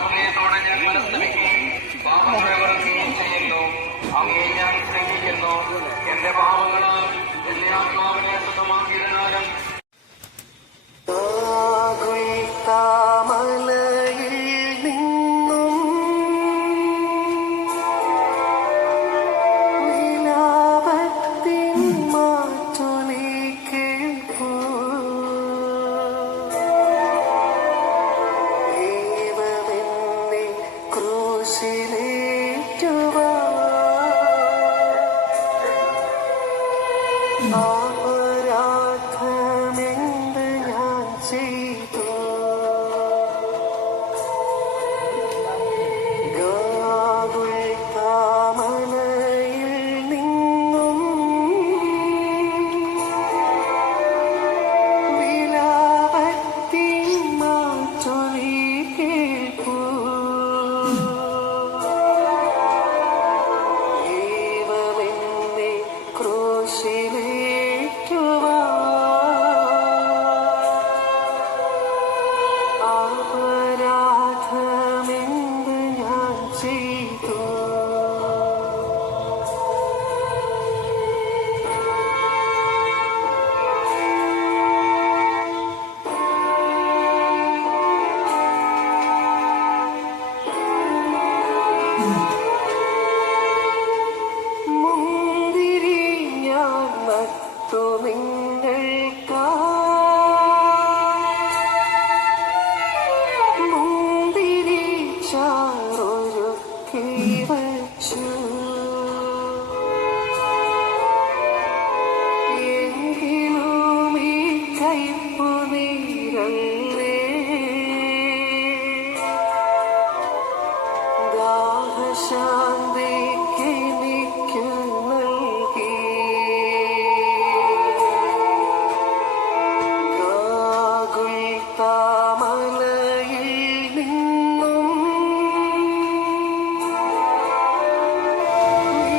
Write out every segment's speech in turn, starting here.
ప్రభుని తోడని మనస్తమికి 哦。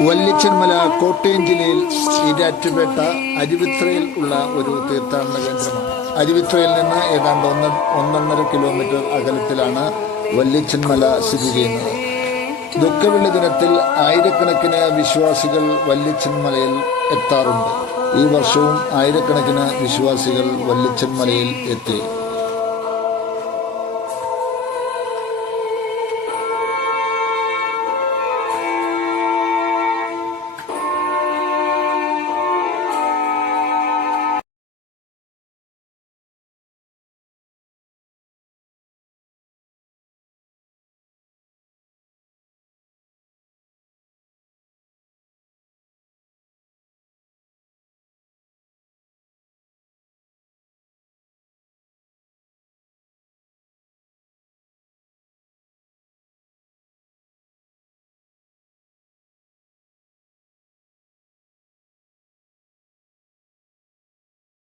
വല്ലിച്ചന്മല കോട്ടയം ജില്ലയിൽ ഈരാറ്റുപേട്ട അരുവിത്രയിൽ ഉള്ള ഒരു തീർത്ഥാടന കേന്ദ്രമാണ്. അരുവിത്രയിൽ നിന്ന് ഏതാണ്ട് ഒന്ന് ഒന്നൊന്നര കിലോമീറ്റർ അകലത്തിലാണ് വല്ലിച്ചന്മല സ്ഥിതി ചെയ്യുന്നത്. ദുഃഖവെള്ളി ദിനത്തിൽ ആയിരക്കണക്കിന് വിശ്വാസികൾ വല്ലിച്ചന്മലയിൽ എത്താറുണ്ട്. ഈ വർഷവും ആയിരക്കണക്കിന് വിശ്വാസികൾ വല്ലിച്ചന്മലയിൽ എത്തി.